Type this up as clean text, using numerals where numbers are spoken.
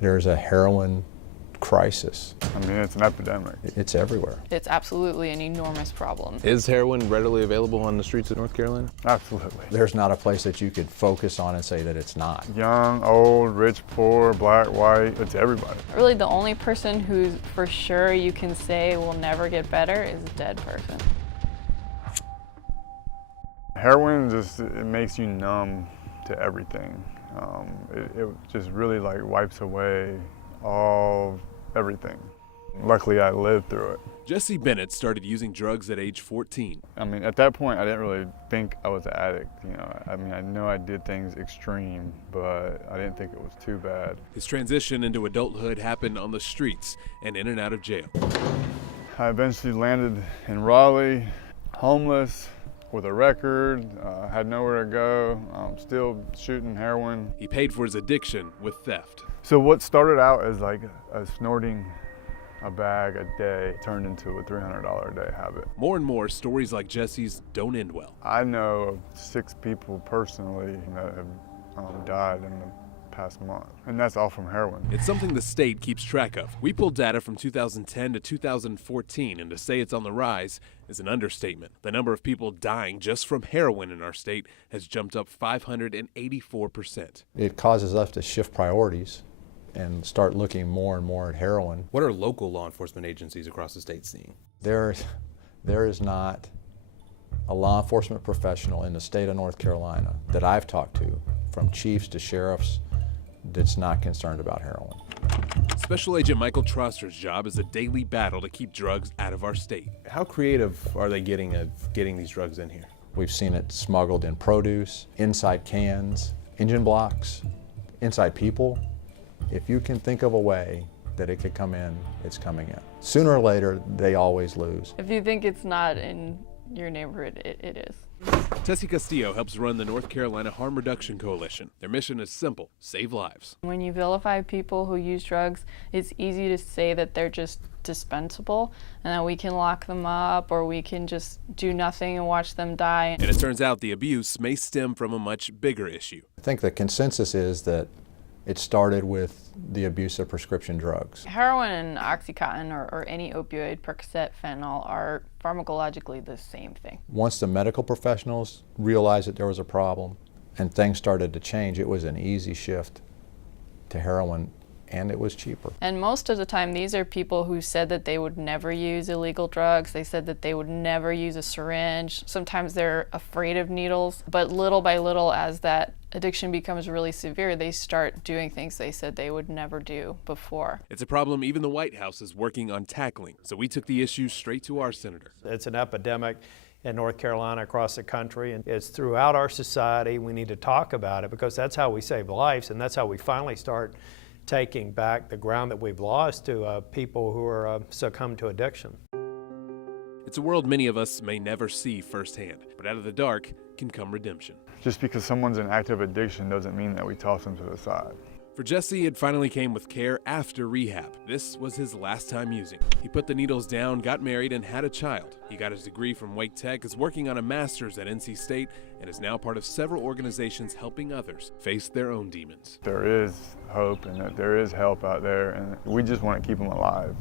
There's a heroin crisis. I mean, it's an epidemic. It's everywhere. It's absolutely an enormous problem. Is heroin readily available on the streets of North Carolina? Absolutely. There's not a place that you could focus on and say that it's not. Young, old, rich, poor, black, white, it's everybody. Really, the only person who's for sure you can say will never get better is a dead person. Heroin it makes you numb to everything. It just really like wipes away everything. Luckily, I lived through it. Jesse Bennett started using drugs at age 14. I mean, at that point, I didn't really think I was an addict. You know, I mean, I know I did things extreme, but I didn't think it was too bad. His transition into adulthood happened on the streets and in and out of jail. I eventually landed in Raleigh, homeless, with a record, had nowhere to go, still shooting heroin. He paid for his addiction with theft. So what started out as like snorting a bag a day turned into a $300 a day habit. More and more, stories like Jesse's don't end well. I know of 6 people personally that have died in the past month, and that's all from heroin. It's something the state keeps track of. We pulled data from 2010 to 2014, and to say it's on the rise is an understatement. The number of people dying just from heroin in our state has jumped up 584%. It causes us to shift priorities and start looking more and more at heroin. What are local law enforcement agencies across the state seeing? There is not a law enforcement professional in the state of North Carolina that I've talked to, from chiefs to sheriffs, that's not concerned about heroin. Special Agent Michael Troster's job is a daily battle to keep drugs out of our state. How creative are they getting these drugs in here? We've seen it smuggled in produce, inside cans, engine blocks, inside people. If you can think of a way that it could come in, it's coming in. Sooner or later, they always lose. If you think it's not in your neighborhood, it is. Tessie Castillo helps run the North Carolina Harm Reduction Coalition. Their mission is simple: save lives. When you vilify people who use drugs, it's easy to say that they're just dispensable and that we can lock them up or we can just do nothing and watch them die. And it turns out the abuse may stem from a much bigger issue. I think the consensus is that it started with the abuse of prescription drugs. Heroin and Oxycontin or any opioid, Percocet, fentanyl, are pharmacologically the same thing. Once the medical professionals realized that there was a problem and things started to change, it was an easy shift to heroin, and it was cheaper. And most of the time, these are people who said that they would never use illegal drugs. They said that they would never use a syringe. Sometimes they're afraid of needles, but little by little, as that addiction becomes really severe, they start doing things they said they would never do before. It's a problem even the White House is working on tackling, so we took the issue straight to our senator. It's an epidemic in North Carolina, across the country, and it's throughout our society. We need to talk about it because that's how we save lives, and that's how we finally start taking back the ground that we've lost to people who are succumbed to addiction. It's a world many of us may never see firsthand, but out of the dark can come redemption. Just because someone's in active addiction doesn't mean that we toss them to the side. For Jesse, it finally came with care after rehab. This was his last time using. He put the needles down, got married, and had a child. He got his degree from Wake Tech, is working on a master's at NC State, and is now part of several organizations helping others face their own demons. There is hope and there is help out there, and we just want to keep them alive.